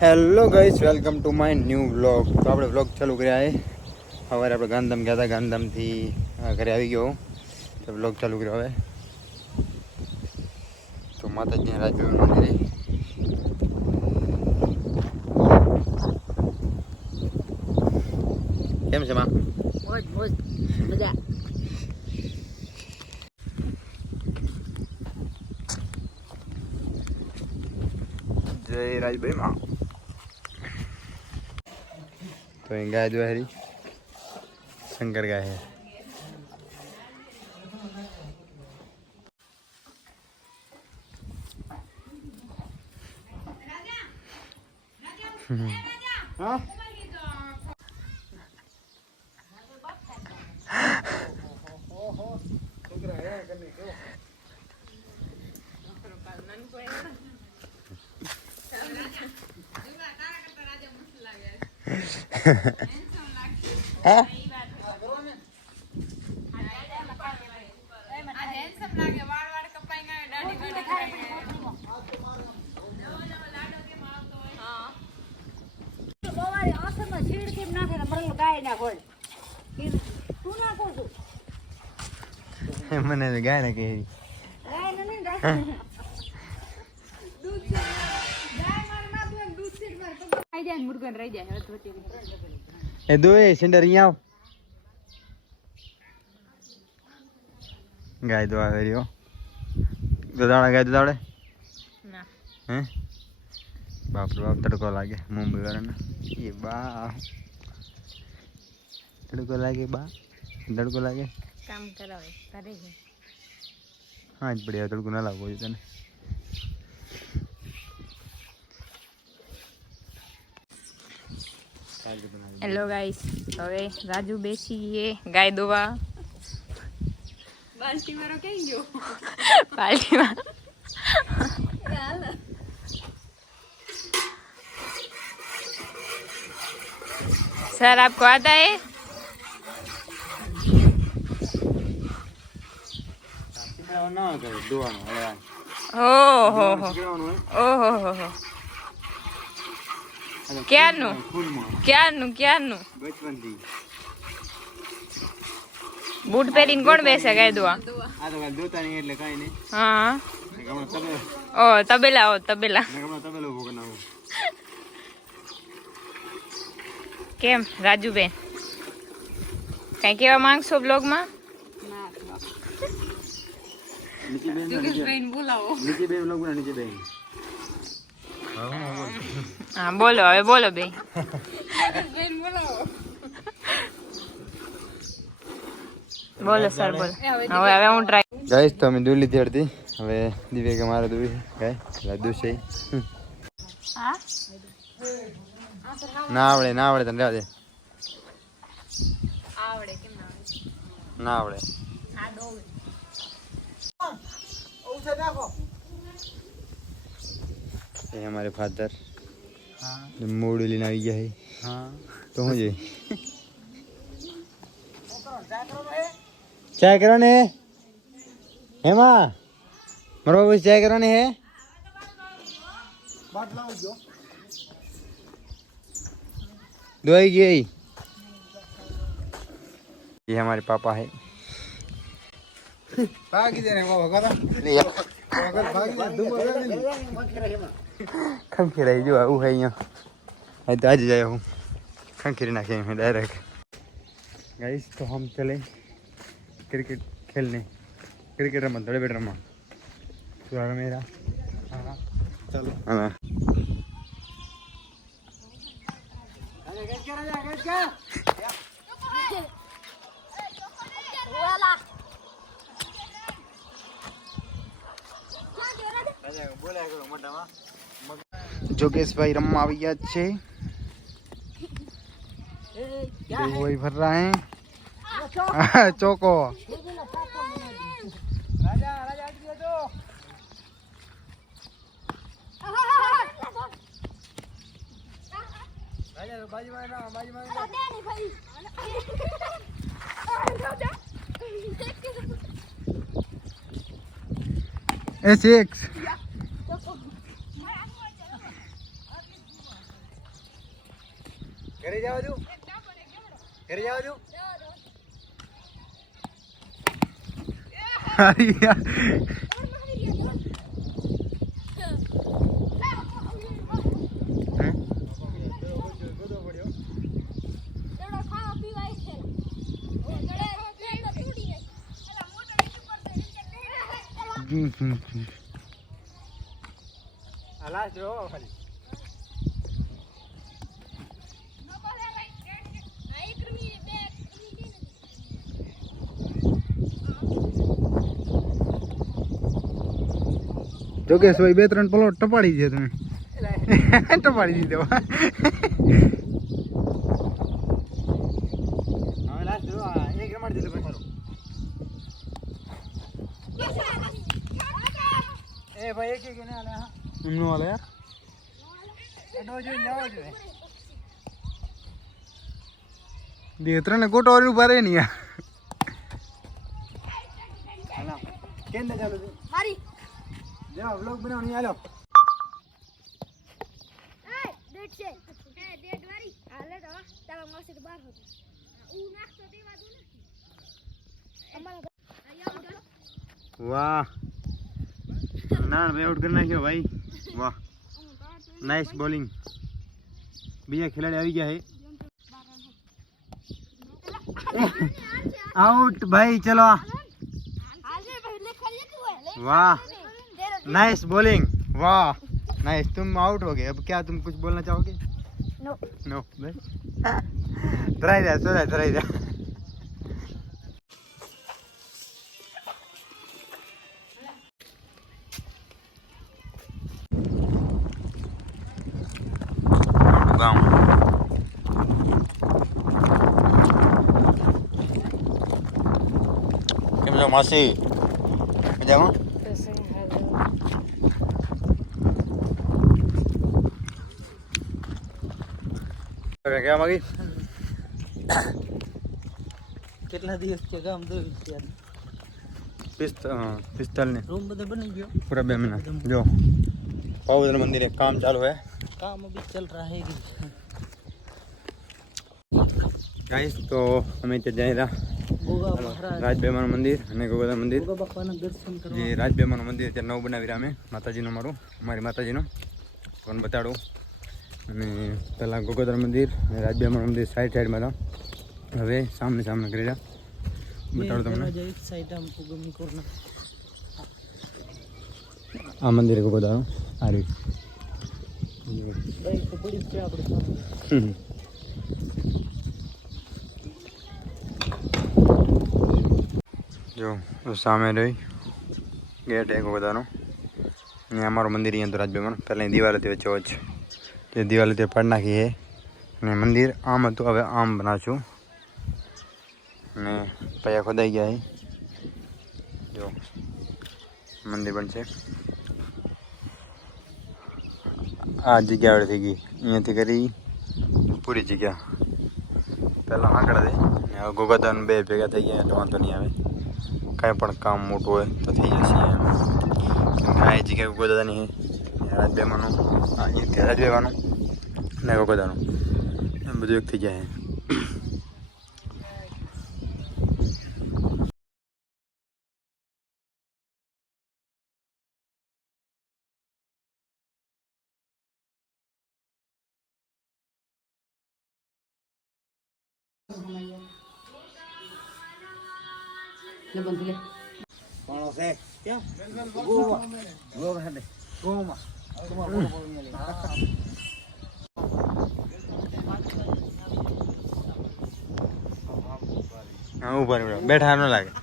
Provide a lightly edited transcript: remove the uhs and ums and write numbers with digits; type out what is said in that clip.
Hello guys, welcome to my new vlog. તો આપણે vlog ચાલુ કર્યા છે. સવારે આપણે ગાંધીધામ ગયા હતા, ગાંધીધામથી ઘરે આવી ગયો તો વ્લોગ ચાલુ કર્યો. હવે તો માતાજી રાજુનું મંદિરે કેમ છે માં? મોજ મોજ મજા. જય રાજભાઈ માં. તો અહીં ગાય દ્વારી શંકર ગાય है. हाँ મને ગાય ને કહી એ દો એ સેન્ટર અહીંયા આવ. ગાય દો આવે રહ્યો. દોદાડા ગાય દોદાડે હે બાપ રે બાપ. તડકો લાગે મુંબઈ વાળાને. એ બા તડકો લાગે બા. તડકો લાગે કામ કરાવે કરે છે. હા જ પડ્યા. તડકો ના લાગવો જોઈએ તને. હેલો ગાઈસ, હવે રાજુ બેસીએ ગાય દોવા. બાલ્ટી મારો કઈ ગયો? બાલ્ટીમાં सर आपको आता है? ઓહો ક્યારનું બૂટ પહેરીને કોણ બેસે ગાય દોવા? હા ઓ તબેલા. કેમ રાજુબેન, કઈ કેવા માંગશો બ્લોગમાં? હા બોલો, હવે બોલો બે. બોલો સર બોલો. હવે હું ટ્રાય. ગાઈસ તો અમે દૂધ લીધી હતી. હવે દિવ્ય કે મારે દૂધ ગાય રાજુ છે. ના આવડે તને રહેવા દે. ના આવડે. એ हमारे फादर मूड लेने आई है. हाँ तो मुझे चाय कराने है हेमा. मरो बस चाय कराने है. दवाई गई. ये हमारे पापा है. खंखेराई जो आऊ है यहाँ तो आज जाया हूँ. खंखेरी नाखे में डायरेक्ट. गाइस तो हम चले क्रिकेट खेलने. क्रिकेट रमा थोड़े बेटर रमा तुम्हारा मेरा. हाँ चलो. हाँ जोगेश भाई रम्मा આવી ગયા છે. वही भर रहा है चोको. S6 ઘરે જવા દઉં ઘરે જવા દઉં અલા જો ખાલી જોગેશ ભાઈ 2-3 પ્લોટ ટપાડી છે તમે ટપાડી દીધો હવે લાસ્ટ જો એક રમાડ દીધો ભાઈ એ ભાઈ એક ને આલે હા એમનો આલે યાર એડો જોઈને જાવ જોઈએ બે-3 ગોટો ઉભા રહે ને યાર હાલા કેમ ને ચાલુ મારી જાઓ વ્લોગ બનાવવાની હાલો એ ડેટ છે એ ડેટ વાળી હાલે તો તારા માસી બહાર હતો ઊ નાખતો તે વાદુ ને અમારા વાહ ના બે આઉટ કરી નાખ્યો ભાઈ વાહ નાઇસ બોલિંગ બીજા ખેલાડી આવી ગયા છે આઉટ ભાઈ ચલો वाह नाइस बॉलिंग वाह नाइस तुम आउट हो गए अब क्या तुम कुछ बोलना चाहोगे नो नो बस ट्राई जा गाँव કેમ છો માસી મજામાં क्या मांगी કેટલા દિવસ છે ગામ દોઈ ત્યાં पिस्तल ने रूम બધે બની ગયો पूरा 2 महीना जो पावदर मंदिर है काम चालू है काम अभी चल रहा है गाइस तो हमें जाएगा ગોગા મહારાજ રાજબેમાનું મંદિર અને ગોગા મંદિર ગોગા બાપાના દર્શન કરવા જે રાજબેમાનું મંદિર અત્યારે નવું બનાવી રહ્યા અમે માતાજીનું મારી માતાજીનું તમને બતાડું અને પહેલાં ગોગોદર મંદિર અને રાજબેમાનું મંદિર સાઈડમાં હતા હવે સામને કરી રહ્યા બતાડું તમને એક સાઈડ આમ ગમી કોર્નર આ મંદિર ગોગોદરનું આ રીત બાઈક તો પડી છે આપણે જો સામે રહી ગેટ એક બધાનો ને અમારું મંદિર અહીંયા તો રાજબેમાં પહેલાં દિવાલ હતી વચ્ચે વચ્ચે તે દિવાલ તે પાડી નાખી છે અને મંદિર આમ હતું હવે આમ બનાવશું અને પૈયા ખોદાઈ ગયા છે જો મંદિર બનશે આ જગ્યા આવડે થઈ ગઈ અહીંયાથી કરી પૂરી જગ્યા પહેલાં આંકડા હતી ને હવે ગોગાદાન 2 ભેગા થઈ ગયા એટલે વાંધો નહીં આવે કાંઈ પણ કામ મોટું હોય તો થઈ જશે આ જગ્યાએ ગોગાદાની રાજબેમાનું અહીંયાથી રાજબેમાનું ને ગોગાદાનું એમ બધું એક થઈ જાય ઉભા બેઠા ન લાગે